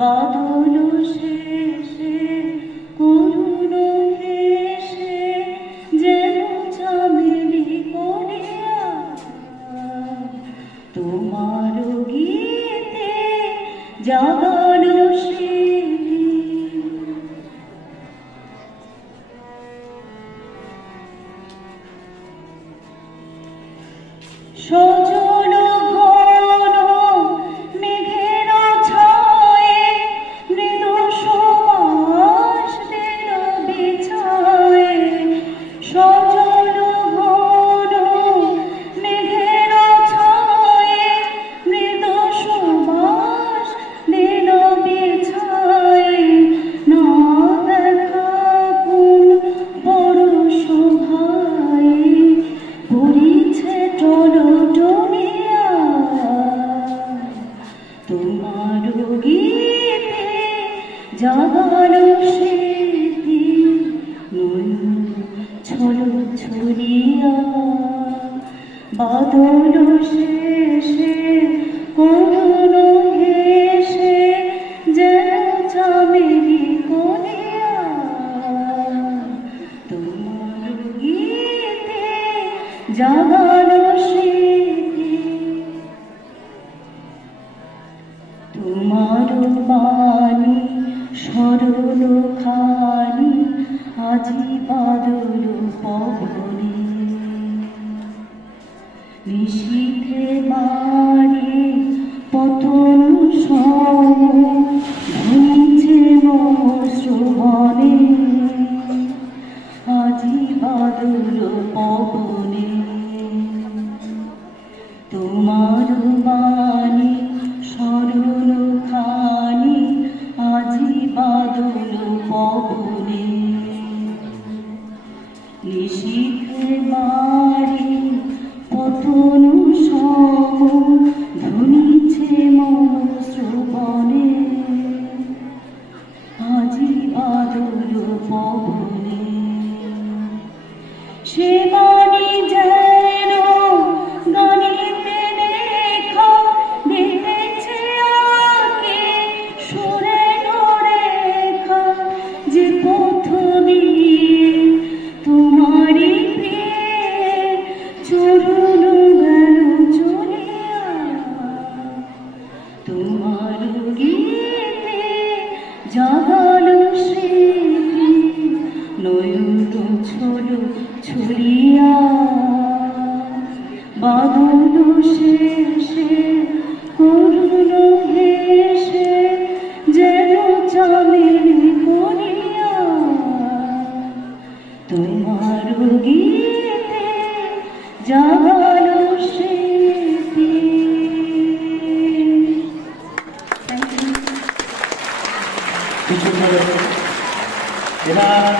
বাদল শেষে করুণ হেসে যেন চামেলি করিয়া তোমার গীতে জাগালো স্মৃতি। সজল ঘন মেঘের ছায়ে মৃদু সুবাস দিল বিছায়ে। সজল ঘন মেঘের ছায়ে মৃদু সুবাস দিল বিছায়ে। না দেখা কোন পরশ ভায়ে পরিছে টলটলিয়া তোমার গীতে জাগালো স্মৃতি। নয়ন ছলো ছড়িয়া বাদল শেষে করুণ হেসে যেন চামেলি করিয়া তোমার গীতে জাগালো স্মৃতি। তোমার বাণী সরল খানি আজি বাদল পবনে। নিশীথে মারি পতন সম ধুইছে শ্রবণে। আজি বাদল পবনে তোমার বাণী সরল খানি আজি বাদল পবনে। নিশীথে মারি পতন সম ধুনিছে শ্রবণে। আজি বাদল পবনে সে বাণী যেন গানিতে লেখা দিতেছে আঁকে সুরের রেখা। যে পথ দিয়ে তোমারই প্রিয়ে চরণ গেল চলিয়া তোমার গীতে জাগালো স্মৃতি। নয়ন ছলো ছড়িয়া বাদল শেষে করুণ হেসে যেন চামেলি করিয়া তোমার গীতে জাগালো স্মৃতি। এবার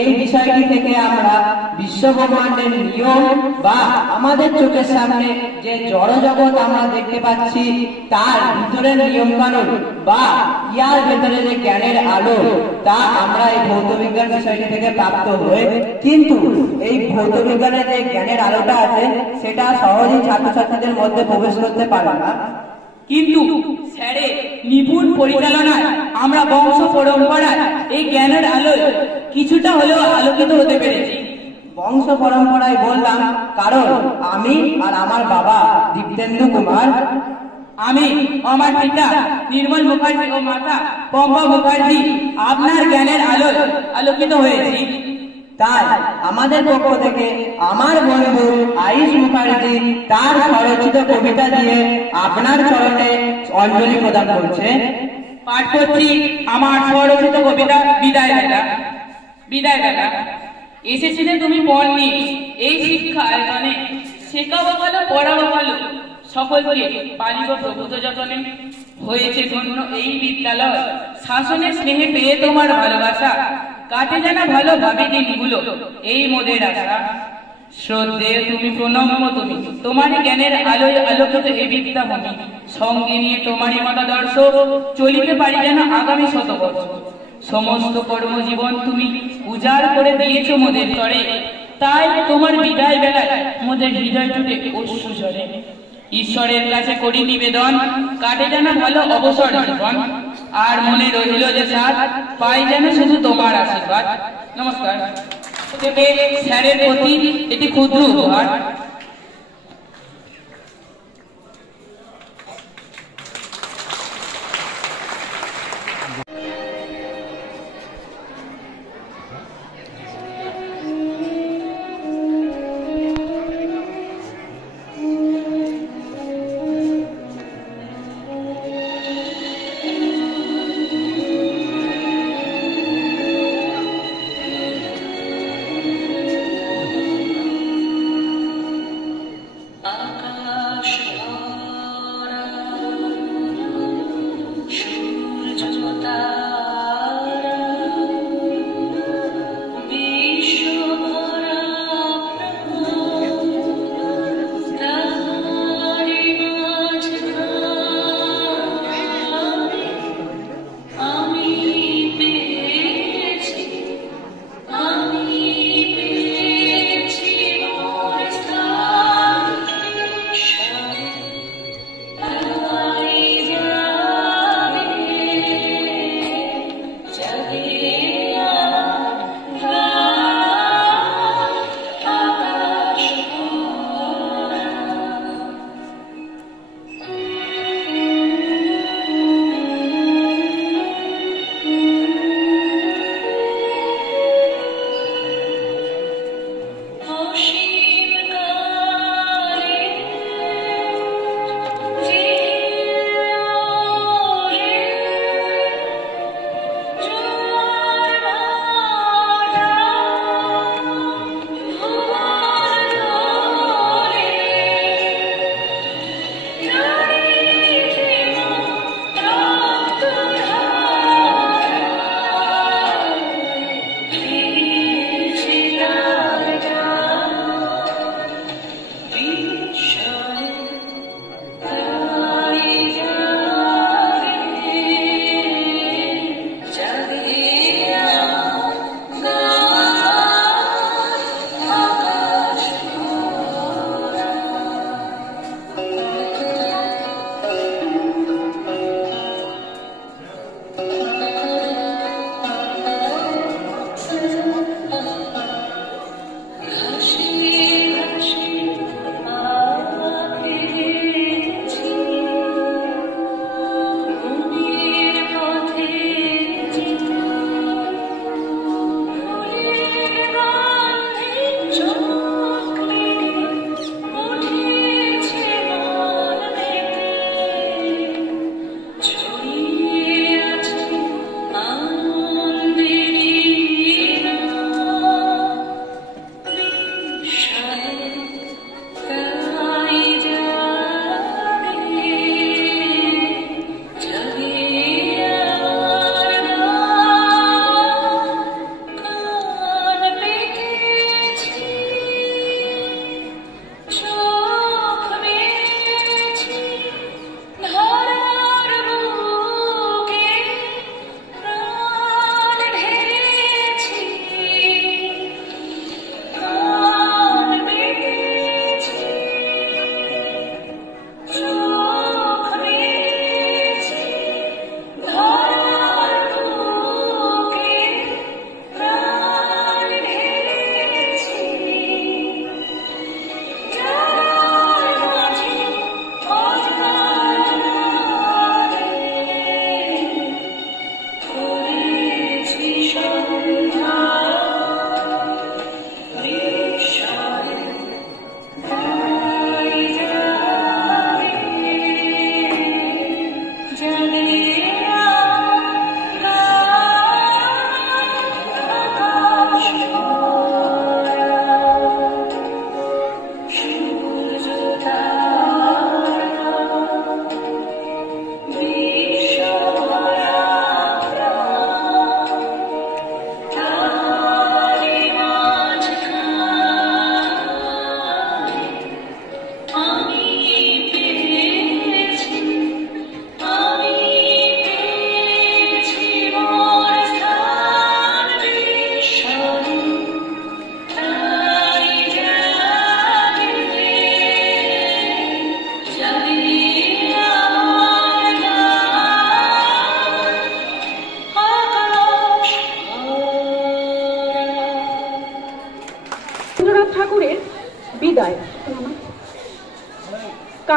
এই বিষয়টি থেকে আমরা বিশ্বব্রহ্মাণ্ডের নিয়ম বা আমাদের চোখের সামনে যে জড়জগৎ আমরা দেখতে পাচ্ছি তার ভিতরের নিয়ম কানুন বা ইয়ার ভেতরে যে জ্ঞানের আলো তা আমরা এই ভৌতবিজ্ঞান বিষয়টি থেকে প্রাপ্ত হই। কিন্তু এই ভৌতবিজ্ঞানের যে জ্ঞানের আলোটা আছে সেটা সহজেই ছাত্রছাত্রীদের মধ্যে প্রবেশ করতে পারে না। কিন্তু স্যারের নিপুণ পরিচালনায় আমরা বংশ পরম্পরায় এই জ্ঞানের আলোয় কিছুটা হলেও আলোকিত হতে পেরেছি। বংশ পরম্পরায় বললাম কারণ আমি আর আমার বাবা দীপ্তেন্দু কুমার, আমি আমার পিতা নির্মল মুখার্জি ও মাতা পম্পা মুখার্জি আপনার জ্ঞানের আলোয় আলোকিত হয়েছি। তাই আমাদের পক্ষ থেকে আমার বন্ধু আয়ুষ মুখার্জি তার স্বরচিত কবিতা দিয়ে আপনার চরণে অঞ্জলি প্রদান করছে। পাঠ করছি আমার স্বরচিত কবিতা বিদায় বেলা। বিদায় বেলা এসেছিলে তুমি পড়নি এই শিক্ষা আয়োজনে, শেখাবো ভালো পড়াবো ভালো সকলকে পালিব প্রভূত যতনে। হয়েছে ধন্য এই বিদ্যালয়, শাসনের স্নেহে পেয়ে তোমার ভালোবাসা, কাটে জানা ভালোভাবে দিনগুলো এই মোদের আশা। শ্রদ্ধেয় তুমি, প্রণম্য তুমি, তোমারই জ্ঞানের আলোয় আলোকিত এ বিদ্যাভূমি, সঙ্গে নিয়ে তোমারই মতাদর্শ চলিতে পারি যেন আগামী শতবর্ষ। সমস্ত কর্মজীবন তুমি উজাড় করে দিয়েছ মোদের তরে, তাই তোমার বিদায় বেলায় মোদের হৃদয় জুড়ে অশ্রু ঝরে। ঈশ্বরের কাছে করি নিবেদন, কাটে যেন ভালো অবসর জীবন, আর মনে রইল যে সাথ পাই যেন শুধু তোমার আশীর্বাদ। নমস্কার। স্যারের প্রতি এটি ক্ষুদ্র উপহার।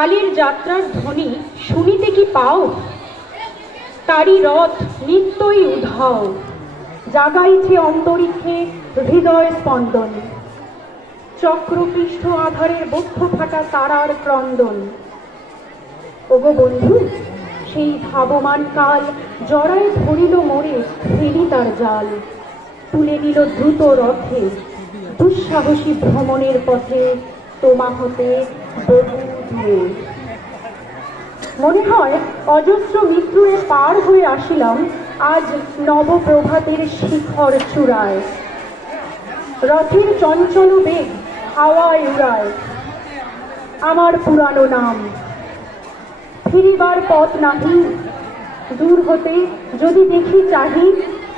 কালীর যাত্রার ধ্বনি শুনিতে কি পাও? তারি রথ নিত্যই উধাও, জাগাইছে অন্তরিক্ষে হৃদয় স্পন্দন। চক্রপৃষ্ঠ আধারের বক্ষ ফাটা তারার ক্রন্দন। ওগো বন্ধু, সেই ধাবমান কাল জড়ায় ধরিল মোরে, ফেরি তার জাল। তুলে নিল দ্রুত রথে, দুঃসাহসী ভ্রমণের পথে, তোমা হতে বহু দূরে। মনে হয় অজস্র মৃত্যুরে পার হয়ে আসিলাম আজ নবপ্রভাতের শিখর চূড়ায়। রথের চঞ্চল বেগ হাওয়ায় উড়ায় আমার পুরানো নাম। ফিরিবার পথ নাহি, দূর হতে যদি দেখি চাহি,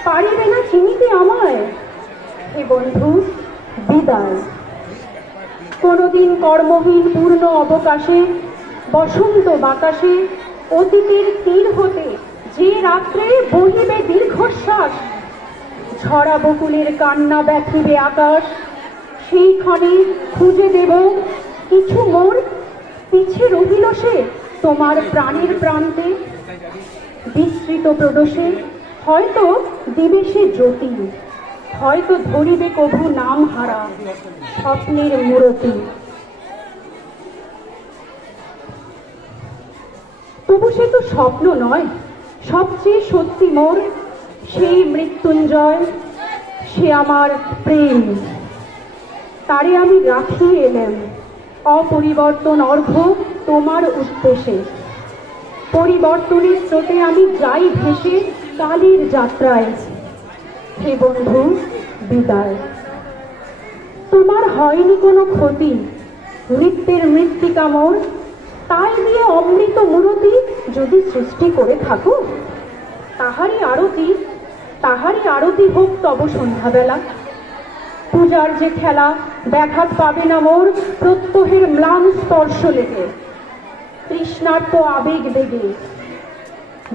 পারিবে না চিনিতে আমায়। হে বন্ধু, বিদায়। কোনদিন কর্মহীন পূর্ণ অবকাশে, বসন্ত বাতাসে, অতীতের তীর হতে যে রাত্রে বহিবে দীর্ঘশ্বাস, ঝরা বকুলের কান্না ব্যথিবে আকাশ। সেই ক্ষণে খুঁজে দেব কিছু মোর পিছে রহিল সে তোমার প্রাণের প্রান্তে। বিস্তৃত প্রদোষে হয়তো দিবে সে জ্যোতি, হয়তো ধরিবে কভু নাম হারা স্বপ্নের মূরতি। তবু সে তো স্বপ্ন নয়, সবচেয়ে সত্যি মোর সেই মৃত্যুঞ্জয়, সে আমার প্রেম। তারে আমি রাখিয়ে এলাম অপরিবর্তন অর্ঘ্য তোমার উদ্দেশ্যে। পরিবর্তনের স্রোতে আমি যাই ভেসে কালীর যাত্রায়। হে বন্ধু, বিদায়। তোমার হয়নি কোনো ক্ষতি, নৃত্যের মৃত্তিকা মোর, তাই দিয়ে অমৃত মূরতি যদি সৃষ্টি করে থাকো। তাহারই আরতি হোক তব সন্ধ্যাবেলা। পূজার যে খেলা ব্যাঘাত পাবে না মোর প্রত্যহের ম্লান স্পর্শ লেগে, তৃষ্ণার্ত আবেগ বেগে।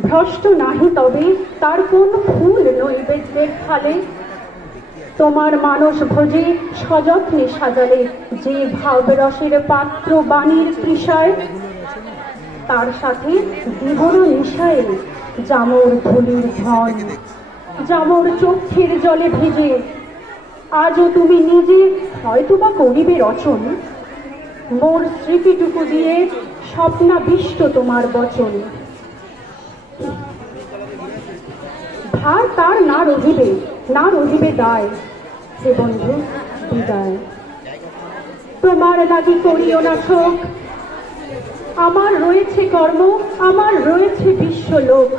ভ্রষ্ট নাহি তবে তার কোন ফুল নৈবেদ্যের থালে। তোমার মানস ভোজে সযত্নে সাজালে যে ভাবরসের পাত্র বাণীর তৃষায়, তার সাথে জীবন নিশায় জামর ধুলির ধন, জামর চক্ষের জলে ভিজে। আজও তুমি নিজে হয়তো বা করিবে রচন, মোর স্মৃতিটুকু দিয়ে স্বপ্নাবিষ্ট তোমার বচন। ভার তার না রহিবে দায়। হে বন্ধু, বিদায়। তোমার লাগি করিও না শোক, আমার রয়েছে কর্ম, আমার রয়েছে বিশ্বলোক।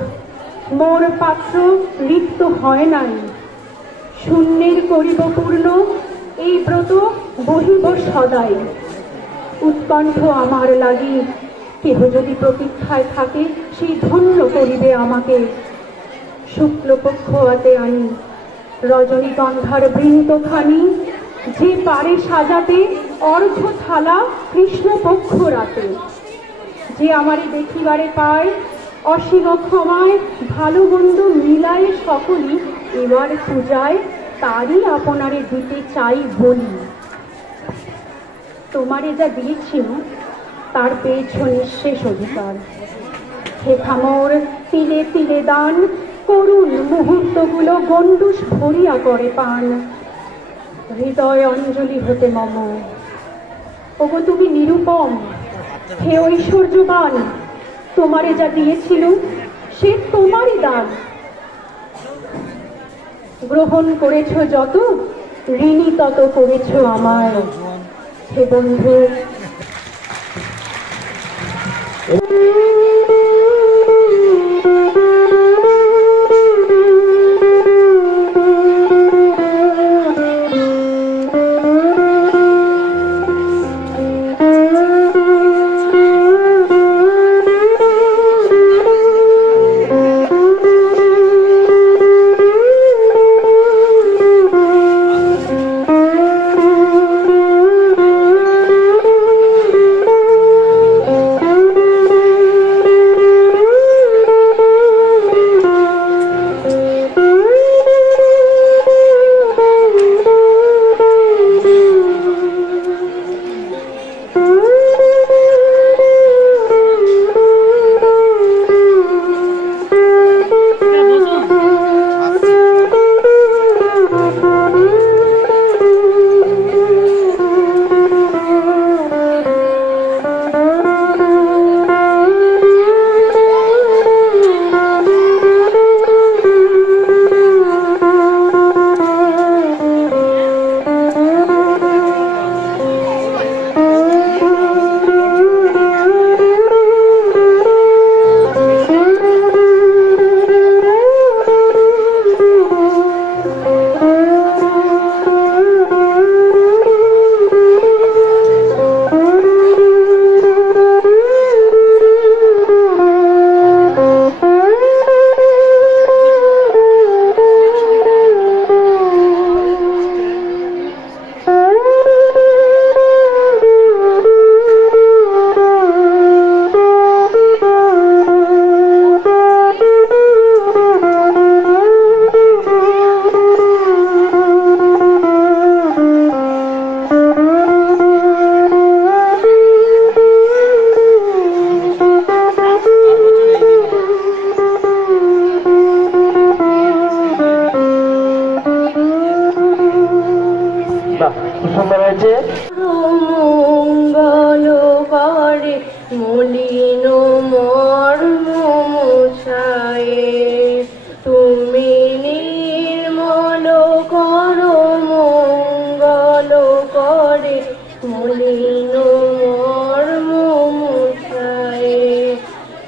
মোর পাত্র রিক্ত হয় নাই, শূন্যের করিব পূর্ণ এই ব্রত বহিব সদাই। উৎকণ্ঠ আমার লাগি, কেহ যদি প্রতীক্ষায় থাকে সেই ধন্য করিবে আমাকে। শুক্লপক্ষ হাতে আনি রজনীগন্ধার বৃন্তখানি, যে পারে সাজাতে অর্ঘ্য থালা কৃষ্ণপক্ষ রাতে। যে আমারে দেখিবারে পায় অসীম ক্ষমায়, ভালো মন্দ মিলায় সকলই এবার পূজায় তারই আপনারে দিতে চাই বলি। তোমারে যা দিয়েছি তার পেয়েছ নিঃশেষ অধিকার। হে খামর, তিলে তিলে দান, করুণ মুহূর্তগুলো গণ্ডুষ ভরিয়া করে পান। হৃদয় অঞ্জলি হতে মম, ওগো তুমি নিরুপম। হে ঐশ্বর্যবান, তোমারে যা দিয়েছিল সে তোমারই দান। গ্রহণ করেছ যত, ঋণী তত করেছ আমায়। হে বন্ধু,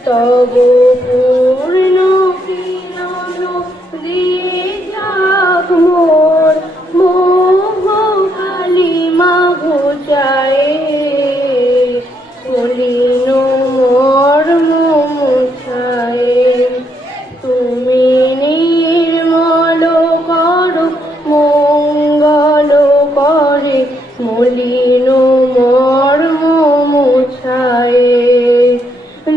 তব পূর্ণ কিরণ দিয়ে যাক মোর মোহ কালিমা ঘুচায়ে, মলিন মর্ম মুছায়ে। তুমি নির্মল কর মঙ্গল করে, মলিন মর্ম মুছায়ে।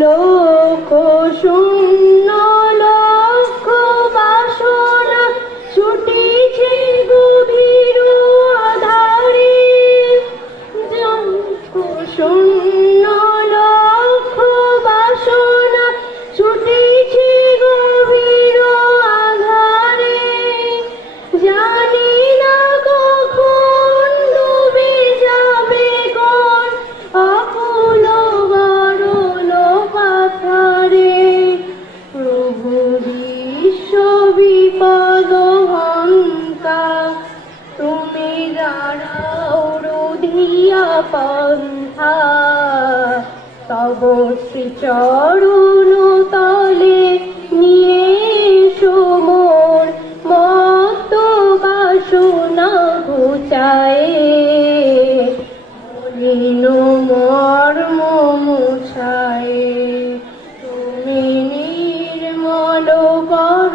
লোক শূন্য লক্ষ বাসনা ছুটিছে গভীর আধারে, শূন্য লক্ষ বাসনা ছুটিছে গভীর আধারে। জানি না কখন ডুবে যাবে কোন অকুল গরল পাথারে। প্রভু বিশ্ব বিপদ হন্তা, তুমি দাঁড়াও রুধিয়া পন্থা। তব শ্রীচরণ তলে নিয়ে এসো মোর মত বাসনা ঘুচায়ে, মলিন মর্ম মুছায়ে। তুমি নির্মল কর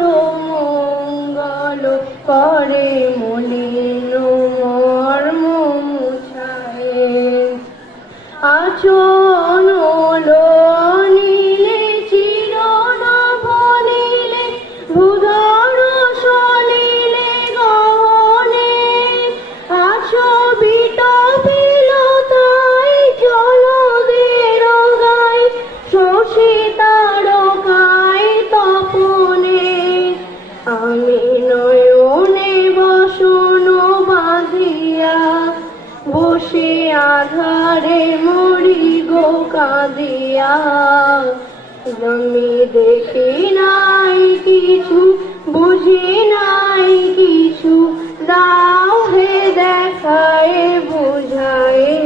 মঙ্গল করে, মলিন মর্ম মুছায়ে। আচরণ নীলে চিরন বনিলে ভূধর সলিলে গহনে। আচবিত বিলতাই জলদের গায়, শশী তারকায় তপনে। আমি নয়নে বসন বাঁধিয়া, বসে আধারে মরি গো কাঁদিয়া। আমি দেখি নাই কিছু, বুঝি নাই কিছু, দাও হে দেখায় বুঝায়ে।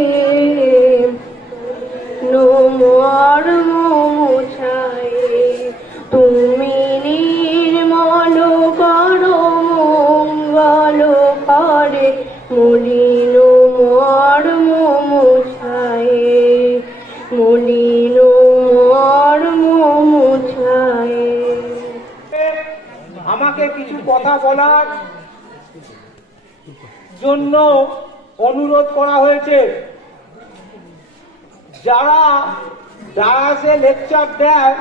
মর্ম মুছায়ে, তুমি নির্মল কর মঙ্গল করে, মলিন মর্ম মুছায়ে, মলিন মর্ম মুছায়ে। আমাকে কিছু কথা বলার জন্য অনুরোধ করা হয়েছে। যারা ডায়াসে লেকচার দেয়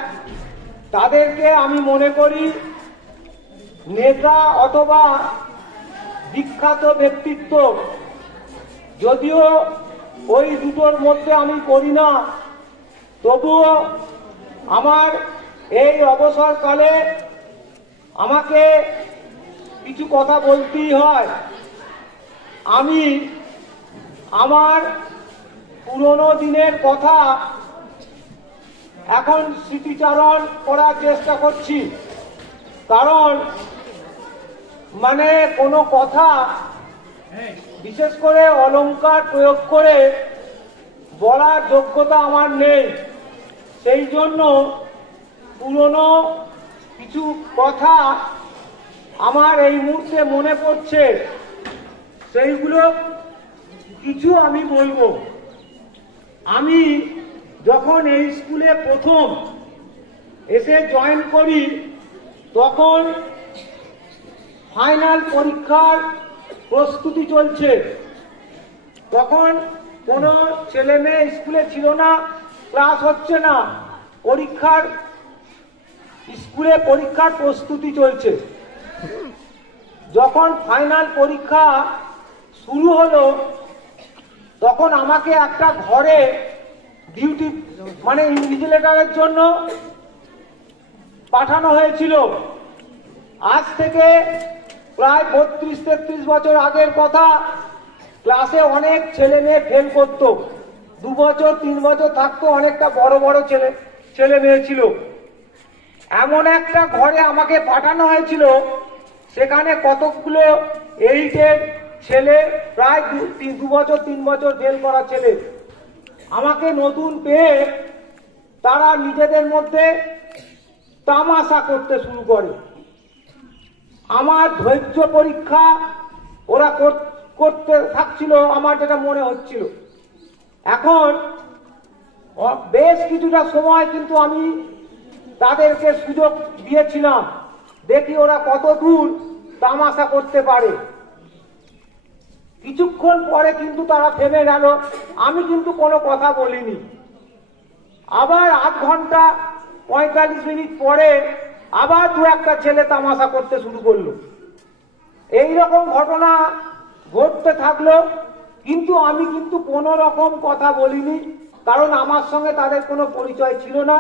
তাদেরকে আমি মনে করি নেতা অথবা বিখ্যাত ব্যক্তিত্ব। যদিও ওই দুটোর মধ্যে আমি করি না, তবুও আমার এই অবসরকালে আমাকে কিছু কথা বলতেই হয়। আমি আমার পুরনো দিনের কথা এখন স্মৃতিচারণ করার চেষ্টা করছি, কারণ কোনো কথা বিশেষ করে অলংকার প্রয়োগ করে বলার যোগ্যতা আমার নেই। সেই জন্য পুরনো কিছু কথা আমার এই মুহূর্তে মনে পড়ছে, সেইগুলো কিছু আমি বলবো। আমি যখন এই স্কুলে প্রথম এসে জয়েন করি তখন ফাইনাল পরীক্ষার প্রস্তুতি চলছে। তখন কোনো ছেলে মেয়ে স্কুলে ছিল না, ক্লাস হচ্ছে না, স্কুলে পরীক্ষার প্রস্তুতি চলছে। যখন ফাইনাল পরীক্ষা শুরু হলো তখন আমাকে একটা ঘরে ডিউটি ইনভিজিলেটরের জন্য পাঠানো হয়েছিল। আজ থেকে প্রায় 32-33 বছর আগের কথা। ক্লাসে অনেক ছেলে মেয়ে ফেল করতো, 2 বছর 3 বছর থাকতো, অনেকটা বড় বড় ছেলে মেয়ে ছিল। এমন একটা ঘরে আমাকে পাঠানো হয়েছিল, সেখানে কতগুলো 8-এর ছেলে, প্রায় 2 বছর 3 বছর ফেল করা ছেলে। আমাকে নতুন পেয়ে তারা নিজেদের মধ্যে তামাশা করতে শুরু করে। আমার ধৈর্য পরীক্ষা ওরা করতে থাকছিল, আমার যেটা মনে হচ্ছিল। এখন বেশ কিছুটা সময় কিন্তু আমি তাদেরকে সুযোগ দিয়েছিলাম, দেখি ওরা কত দূর তামাশা করতে পারে। কিছুক্ষণ পরে কিন্তু তারা থেমে গেল, আমি কিন্তু কোনো কথা বলিনি। আবার আধ ঘন্টা 45 মিনিট পরে আবার দু একটা ছেলে তামাশা করতে শুরু করলো। এইরকম ঘটনা ঘটতে থাকলো, কিন্তু আমি কিন্তু কোনো রকম কথা বলিনি, কারণ আমার সঙ্গে তাদের কোনো পরিচয় ছিল না।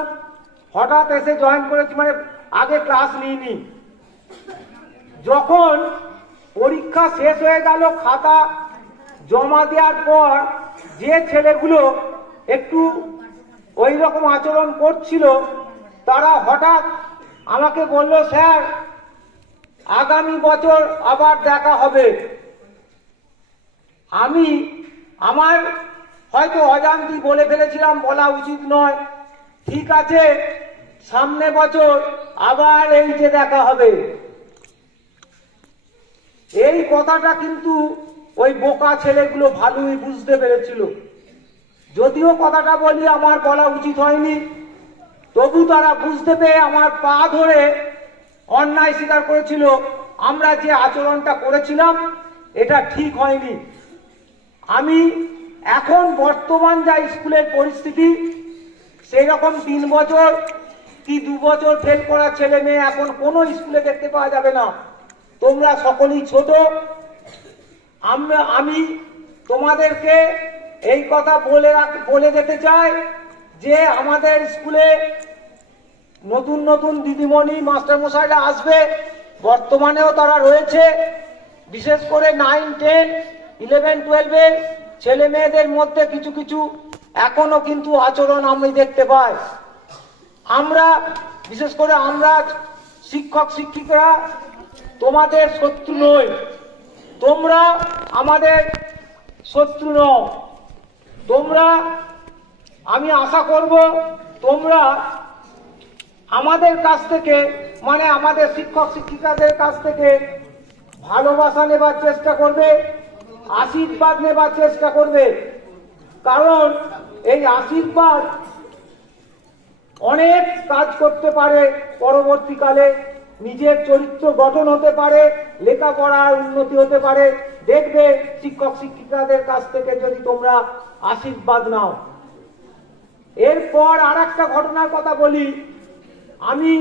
হঠাৎ এসে জয়েন করেছি, মানে আগে ক্লাস নিইনি। যখন পরীক্ষা শেষ হয়ে গেল, খাতা জমা দেওয়ার পর যে ছেলেগুলো একটু ওই রকম আচরণ করছিল, তারা হঠাৎ আমাকে বলল, স্যার আগামী বছর আবার দেখা হবে। আমি আমার হয়তো অজান্তি বলে ফেলেছিলাম, বলা উচিত নয়। ঠিক আছে, সামনে বছর আবার এই যে দেখা হবে। এই কথাটা কিন্তু ওই বোকা ছেলেগুলো ভালোই বুঝতে পেরেছিল। যদিও কথাটা বলি আমার বলা উচিত হয়নি, তবু তারা বুঝতে পেরে আমার পা ধরে অন্যায় স্বীকার করেছিল। আমরা যে আচরণটা করেছিলাম এটা ঠিক হয়নি। আমি এখন বর্তমান যা স্কুলের পরিস্থিতি, সেই রকম 3 বছর কি 2 বছর ফেল করা ছেলে মেয়ে এখন কোনো স্কুলে দেখতে পাওয়া যাবে না। তোমরা সকলেই ছোট। আমি তোমাদেরকে এই কথা বলে যেতে চাই যে আমাদের স্কুলে নতুন নতুন দিদিমণি মাস্টারমশাইরা আসবে, বর্তমানেও তারা রয়েছে। বিশেষ করে 9, 10, 11, 12 ছেলে মেয়েদের মধ্যে কিছু কিছু এখনো কিন্তু আচরণ আমি দেখতে পাই। আমরা বিশেষ করে আমরা শিক্ষক শিক্ষিকারা তোমাদের শত্রু নই, তোমরা আমাদের শত্রু নও। তোমরা, আমি আশা করব তোমরা আমাদের কাছ থেকে, মানে আমাদের শিক্ষক শিক্ষিকাদের কাছ থেকে ভালোবাসা নেবার চেষ্টা করবে, আশীর্বাদ নেবার চেষ্টা করবে। কারণ এই আশীর্বাদ অনেক কাজ করতে পারে, পরবর্তীকালে নিজের চরিত্র গঠন হতে পারে, লেখাপড়ার উন্নতি হতে পারে। দেখবে শিক্ষক শিক্ষিকাদের কাছ থেকে যদি তোমরা আশীর্বাদ নাও। এরপর আর একটা ঘটনার কথা বলি। আমি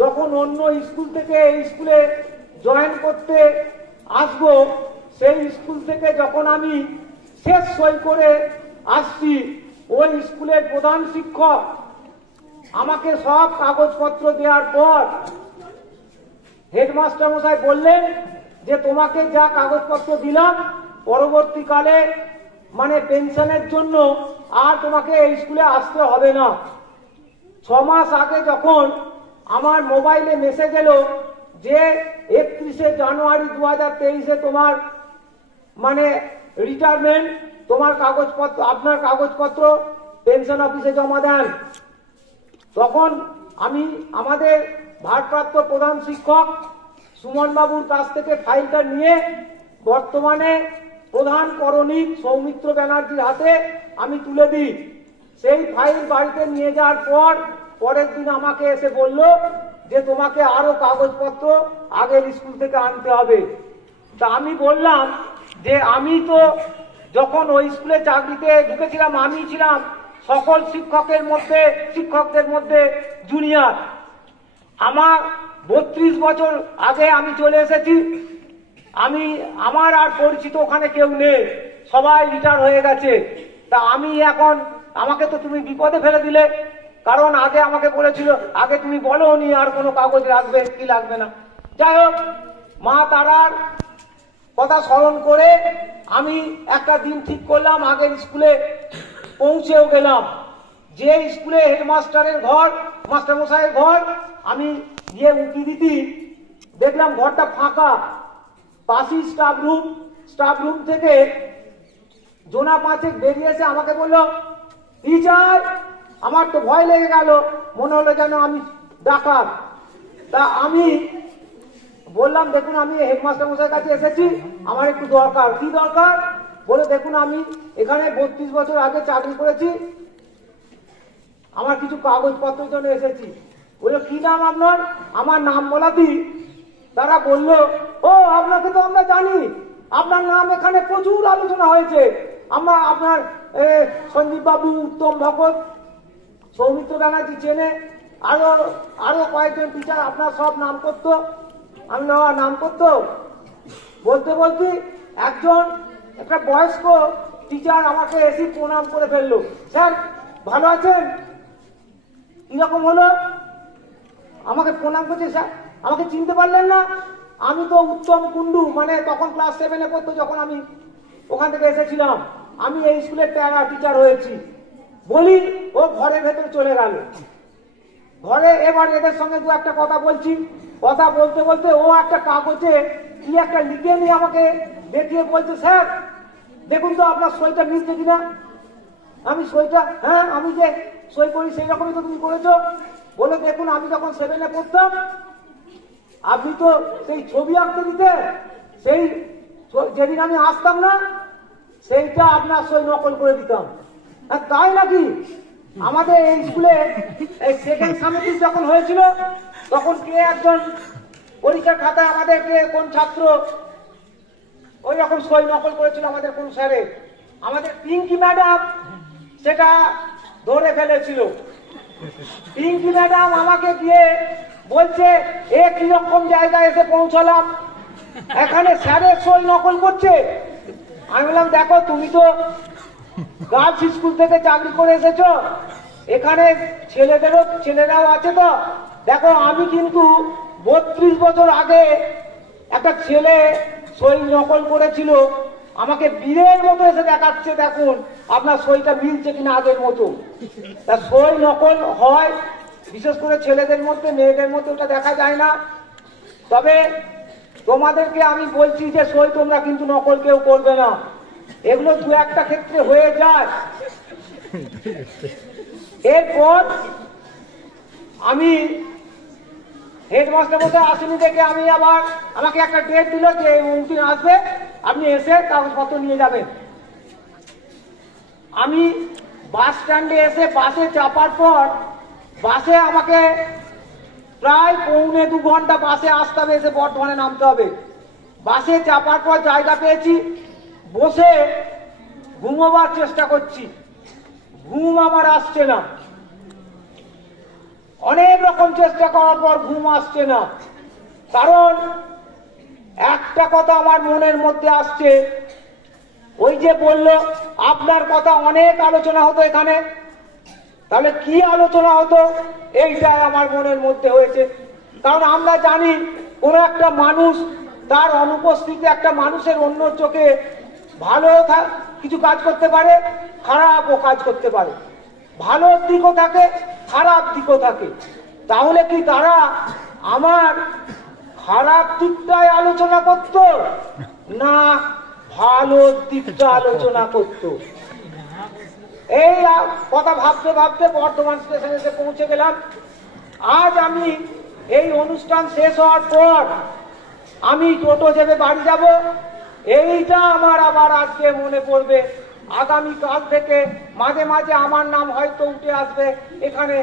যখন অন্য স্কুল থেকে এই স্কুলে জয়েন করতে আসব, সেই স্কুল থেকে যখন আমি শেষ সই করে আসছি, ওই স্কুলের প্রধান শিক্ষক আমাকে সব কাগজপত্র দেওয়ার পর হেডমাস্টার মশাই বললেন যে তোমাকে যা কাগজপত্র দিলাম, পরবর্তীকালে মানে পেনশনের জন্য আর তোমাকে এই স্কুলে আসতে হবে না। 6 মাস আগে যখন আমার মোবাইলে মেসেজ এলো যে 31শে জানুয়ারি 2023-এ তোমার মানে রিটায়ারমেন্ট, তোমার কাগজপত্র, আপনার কাগজপত্র পেনশন অফিসে জমা দেন, তখন আমি আমাদের ভারপ্রাপ্ত প্রধান শিক্ষক সুমন বাবুর কাছ থেকে ফাইলটা নিয়ে বর্তমানে প্রধান করণিক সৌমিত্র ব্যানার্জির হাতে আমি তুলে দিই। সেই ফাইল বাড়িতে নিয়ে যাওয়ার পর পরের দিন আমাকে এসে বলল যে তোমাকে আরো কাগজপত্র আগের স্কুল থেকে আনতে হবে। তা আমি বললাম যে আমি তো যখন ওই স্কুলে চাকরিতে ঢুকেছিলাম, আমি ছিলাম সকল শিক্ষকদের মধ্যে জুনিয়র। আমার 32 বছর আগে আমি চলে এসেছি। আমার আর পরিচিত ওখানে কেউ নেই, সবাই রিটায়ার হয়ে গেছে। তা আমি এখন, আমাকে তো তুমি বিপদে ফেলে দিলে, কারণ আগে আমাকে বলেছিল, আগে তুমি বলোনি আর কোনো কাগজ লাগবে কি লাগবে না। যাই হোক, মা তারার কথা স্মরণ করে আমি একটা দিন ঠিক করলাম, আগের স্কুলে পৌঁছেও গেলাম। যে স্কুলে হেডমাস্টারের ঘর, মাস্টারমশাইয়ের ঘর, আমি গিয়ে উঁকি দিতি, দেখলাম ঘরটা ফাঁকা। পাশি স্টাফ রুম থেকে জোনা 5 বেরিয়ে এসে আমাকে বলল, টিচার আমার তো ভয় লেগে গেল, মনে হলো যেন আমি ডাকাত। তা আমি বললাম, দেখুন আমি হেডমাস্টার মশাইয়ের কাছে এসেছি, আমার একটু দরকার। কি দরকার? বলে, দেখুন আমি এখানে 32 বছর আগে চাকরি করেছি, আমার কিছু কাগজপত্রের জন্য এসেছি। বললো, কি নাম আপনার? আমার নাম বলাতি তারা বলল, ও আপনাকে তো আমরা জানি, আপনার নাম এখানে প্রচুর আলোচনা হয়েছে। আমরা আপনার সঞ্জীব বাবু, উত্তম ভগত, সৌমিত্র ব্যানার্জি চেনে, আরো কয়েকজন টিচার আপনার সব নাম করতো। আমি নাম করতো বলতে বলতে একটা বয়স্ক টিচার আমাকে এসে প্রণাম করে ফেললো। স্যার ভালো আছেন? কিরকম হলো? আমাকে প্রণাম করছে। স্যার আমাকে চিনতে পারলেন না? আমি তো উত্তম কুন্ডু, মানে তখন ক্লাস 7-এ পড়তো যখন আমি ওখান থেকে এসেছিলাম। আমি এই স্কুলের প্যারা টিচার হয়েছি। বলি, ও ঘরের ভেতরে চলে গেল। ঘরে এবার এদের সঙ্গে দু একটা কথা বলছি। কথা বলতে বলতে ও একটা কাগজে কি একটা লিখে নিয়ে আমাকে দেখিয়ে বলছে, স্যার দেখুন তো আপনার সইটা মিলছে কিনা। আমি সইটা, হ্যাঁ আমি যে সই করি সেই রকমই তো তুমি করেছো। বলে, দেখুন আমি যখন 7-এ পড়তাম আপনি তো সেই ছবি আঁকতে দিতে, সেই যেদিন আমি আসতাম না সেইটা আপনার সই নকল করে দিতাম। তাই নাকি? আমাদের এই স্কুলে এই সেকেন্ড সামিটি যখন হয়েছিল তখন কে একজন পরীক্ষার খাতায় আমাদেরকে কোন ছাত্র ওই রকম সই নকল করেছিল আমাদের কোন স্যারে, আমাদের পিঙ্কি ম্যাডাম সেটা ধরে ফেলেছিল। পিঙ্কি ম্যাডাম আমাকে দিয়ে বলছে, এ কিরকম জায়গায় এসে পৌঁছালাম, এখানে স্যারের সই নকল করছে। আমি বললাম, দেখো তুমি তো গার্লস স্কুল থেকে চাকরি করে এসেছো, এখানে ছেলেরাও আছে তো। দেখো আমি কিন্তু 32 বছর আগে একটা ছেলে সই নকল করেছিল, আমাকে বীরের মতো এসে দেখাচ্ছে, দেখুন আপনার সইটা মিলছে কিনা আগের মতো। তা সই নকল হয় বিশেষ করে ছেলেদের মধ্যে, মেয়েদের মধ্যে ওটা দেখা যায় না। তবে তোমাদেরকে আমি বলছি যে সই তোমরা কিন্তু নকল কেউ করবে না, এগুলো দু একটা ক্ষেত্রে হয়ে যায়। এরপর আমি হেডমাস্টার মশাই আসেনি দেখে আমি আবার আমাকে একটা ডেট দিল যে দিন আসবে, আপনি এসে কাগজপত্র নিয়ে যাবেন। আমি বাস স্ট্যান্ডে এসে বাসে চাপার পর বাসে আমাকে প্রায় 1.25 ঘন্টা বাসে আসতে হবে, এসে বর্ধমানে নামতে হবে। বাসে চাপার পর জায়গা পেয়েছি, বসে ঘুমোবার চেষ্টা করছি, ঘুম আমার আসছে না। অনেক রকম চেষ্টা করার পর ঘুম আসছে না, কারণ একটা কথা আমার মনের মধ্যে আসছে। ওই যে বললো আপনার কথা অনেক আলোচনা হতো এখানে, তাহলে কি আলোচনা হতো এইটাই আমার মনের মধ্যে হয়েছে। কারণ আমরা জানি কোন একটা মানুষ তার অনুপস্থিতিতে একটা মানুষের অন্য চোখে ভালো কিছু কাজ করতে পারে, খারাপও কাজ করতে পারে, ভালো দিকও থাকে খারাপ দিকও থাকে। তাহলে কি তারা আমার খারাপ দিকটাই আলোচনা করত না ভালো দিকটা আলোচনা করত? এই কথা ভাবতে ভাবতে বর্ধমান স্টেশনে এসে পৌঁছে গেলাম। আজ আমি এই অনুষ্ঠান শেষ হওয়ার পর আমি টোটো চেপে বাড়ি যাব, এইটা আমার আবার আজকে মনে পড়বে। আগামী কাল থেকে মাঝে মাঝে আমার নাম হয়তো উঠে আসবে এখানে।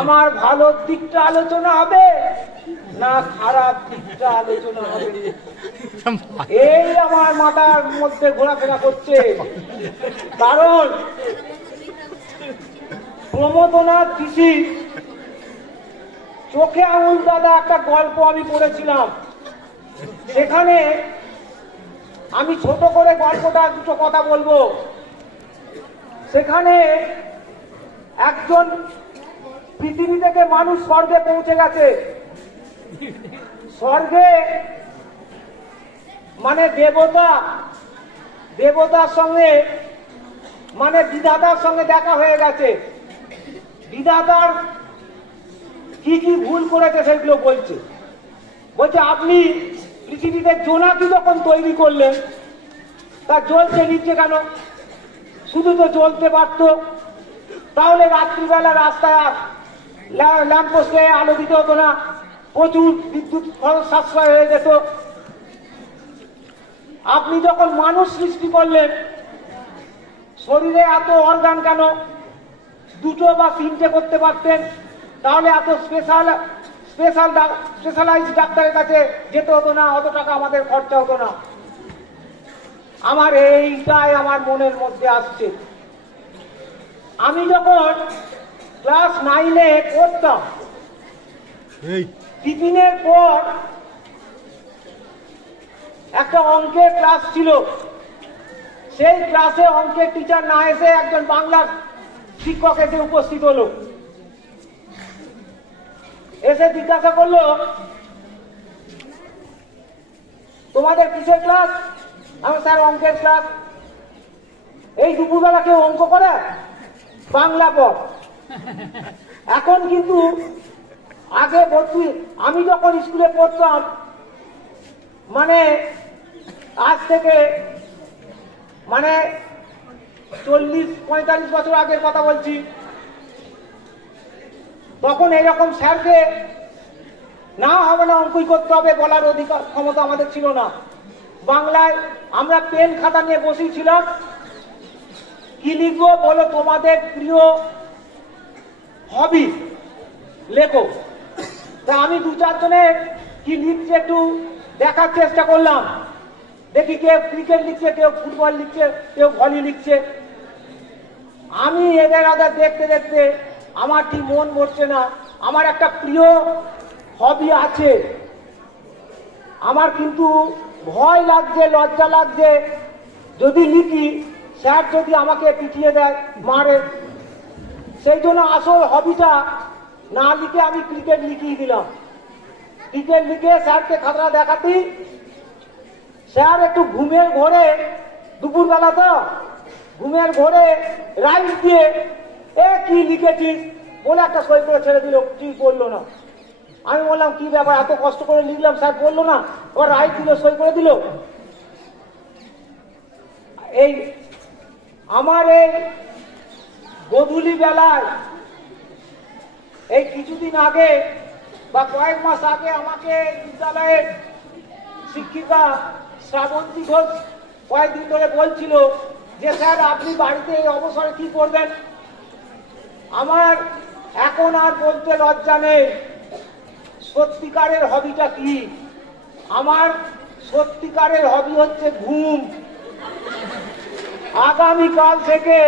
আমার ভালো দিকটা আলোচনা হবে না খারাপ দিকটা আলোচনা হবে, এই আমার মাথার মধ্যে ঘোরাফেরা করছে। কারণ প্রমোদনাথ ঋষি চোখে আঙুল দাদা একটা গল্প আমি পড়েছিলাম, সেখানে আমি ছোট করে গল্পটা দুটো কথা বলবো। সেখানে একজন পৃথিবী থেকে মানুষ স্বর্গে পৌঁছে গেছে, স্বর্গে মানে দেবতার সঙ্গে মানে বিধাতার সঙ্গে দেখা হয়ে গেছে। বিধাতার কি কি ভুল করেছে সেগুলো বলছে। আপনি পৃথিবীতে জোনাকি যখন তৈরি করলেন তা জ্বলছে নিচ্ছে কেন? শুধু তো জ্বলতে পারত, তাহলে রাত্রিবেলা রাস্তায় ল্যাম্পপোস্টে আলো দিতে হতো না, প্রচুর বিদ্যুৎ খরচ সাশ্রয় হয়ে যেত। আপনি যখন মানুষ সৃষ্টি করলেন, শরীরে এত অর্গান কেন? দুটো বা তিনটে করতে পারতেন, তাহলে এত স্পেশালাইজ ডাক্তারের কাছে যেতে হতো না, অত টাকা আমাদের খরচা হতো না। আমার এইটাই আমার মনের মধ্যে আসছে। আমি যখন ক্লাস 9-এ পড়তাম, টিফিনের পর একটা অঙ্কের ক্লাস ছিল। সেই ক্লাসে অঙ্কের টিচার না এসে একজন বাংলার শিক্ষক এসে উপস্থিত হলো। এসে জিজ্ঞাসা করলো, তোমাদের কিসের ক্লাস? আমি স্যার অঙ্কের ক্লাস। এই দুপুরবেলা কেউ অঙ্ক করে? বাংলা পড়। এখন কিন্তু আগে আমি যখন স্কুলে পড়তাম, মানে আজ থেকে 40-45 বছর আগের কথা বলছি, তখন এইরকম স্যারকে না হবে না অঙ্কই করতে হবে বলার অধিকার ক্ষমতা আমাদের ছিল না। বাংলায় আমরা পেন খাতা নিয়ে বসেছিলাম, কি লিখবো বলো, তোমাদের প্রিয় হবি লেখো। তা আমি 2-4 জনের কি লিখছে একটু দেখার চেষ্টা করলাম। দেখি কেউ ক্রিকেট লিখছে, কেউ ফুটবল লিখছে, কেউ ভলি লিখছে। আমি এদের দেখতে দেখতে আমার ঠিক মন ভরছে না। আমার একটা প্রিয় হবি আছে, আমার কিন্তু ভয় লাগছে, লজ্জা লাগছে। যদি লিখি, স্যার যদি আমাকে পিটিয়ে দেয়, মারে। সেই জন্য আসল হবিটা না লিখে আমি ক্রিকেট লিখিয়ে দিলাম। ক্রিকেট লিখে স্যারকে খাতা দেখাতি, স্যার একটু ঘুমের ঘোরে, দুপুরবেলা তো ঘুমের ঘোরে রাইট দিয়ে কি লিখেছিস বলে একটা সই করে ছেড়ে দিল, কি বললো না। আমি বললাম কি ব্যাপার, এত কষ্ট করে লিখলাম, স্যার বললো না, ওর রাইট দিল, সই করে দিল। এই আমার এই গোধূলি বেলায়, এই কিছুদিন আগে বা কয়েক মাস আগে আমাকে বিদ্যালয়ের শিক্ষিকা শ্রাবন্তী ঘোষ কয়েকদিন ধরে বলছিল যে স্যার আপনি বাড়িতে এই অবসরে কি করবেন। আমার এখন আর বলতে লজ্জা নেই সত্যিকারের হবিটা কি। আমার সত্যিকারের হবি হচ্ছে ঘুম। আগামীকাল থেকে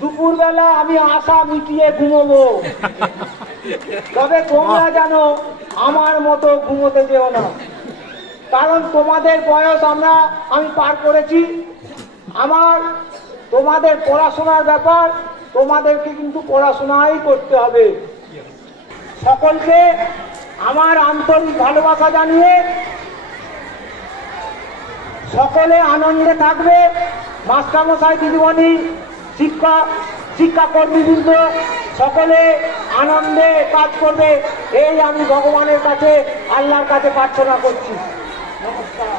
দুপুরবেলা আমি আশা মিটিয়ে ঘুমোবো। তবে তোমরা জানো আমার মতো ঘুমোতে যেও না, কারণ তোমাদের বয়স আমি পার করেছি। আমার তোমাদের পড়াশোনার ব্যাপার, তোমাদেরকে কিন্তু পড়াশোনাই করতে হবে। সকলকে আমার আন্তরিক ভালোবাসা জানিয়ে সকলে আনন্দে থাকবে। মাস্টারমশাই, দিদিমণি, শিক্ষাকর্মীবৃন্দ সকলে আনন্দে কাজ করবে, এই আমি ভগবানের কাছে, আল্লাহর কাছে প্রার্থনা করছি। নমস্কার।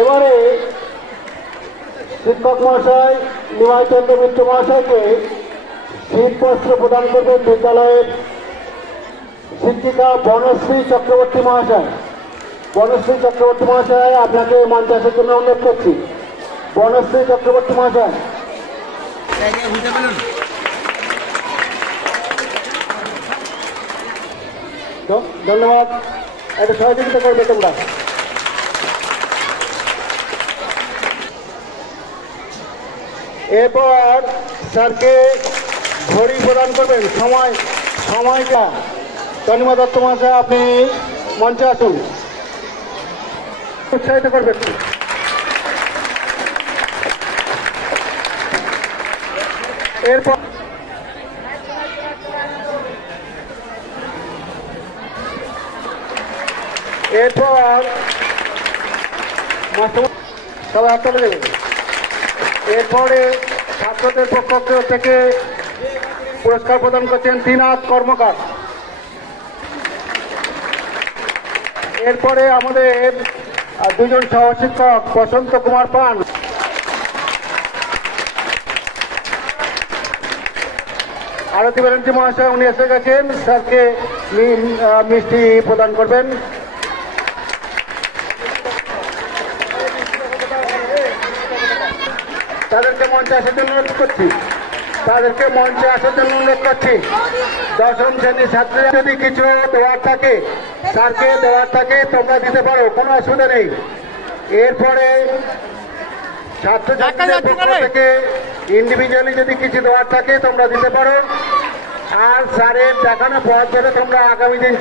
এবারে শিক্ষক মহাশয় নিমাই চন্দ্র মিত্র মহাশয়কে শীতবস্ত্র প্রদান করবেন বিদ্যালয়ের শিক্ষিকা বনশ্রী চক্রবর্তী মহাশয়। বনশ্রী চক্রবর্তী মহাশয়, আপনাকে মঞ্চে আসার জন্য অনুরোধ করছি। বনশ্রী চক্রবর্তী মহাশয়। ধন্যবাদ। একটা সহযোগিতা করবে তোমরা। এরপর স্যারকে ঘড়ি প্রদান করবেন, সময়টা। তনিমা দত্ত মহাশয়, আপনি মঞ্চে আসুন, উৎসাহিত করবেন। এরপর সবাই হাত তুলে দেবেন। এরপরে ছাত্রদের পক্ষ থেকে পুরস্কার প্রদান করছেন ত্রিনাথ কর্মকার। এরপরে আমাদের দুজন সহশিক্ষক বসন্ত কুমার পান, আরতি ব্যানার্জি মহাশয় উনি এসে গেছেন, স্যারকে মিষ্টি প্রদান করবেন। তাদেরকে মঞ্চে আসার জন্য অনুরোধ করছি, তাদেরকে মঞ্চে আসার জন্য অনুরোধ করছি। দশম শ্রেণীর ছাত্রীরা যদি কিছু দেওয়ার থাকে, স্যারকে দেওয়ার থাকে, তোমরা দিতে পারো, কোনো অসুবিধা নেই। এরপরে ছাত্রছাত্রীদের পক্ষ থেকে ইন্ডিভিজুয়ালি যদি কিছু দেওয়ার থাকে তোমরা দিতে পারো। আর স্যারের দেখানো পথ ধরে তোমরা আগামী দিন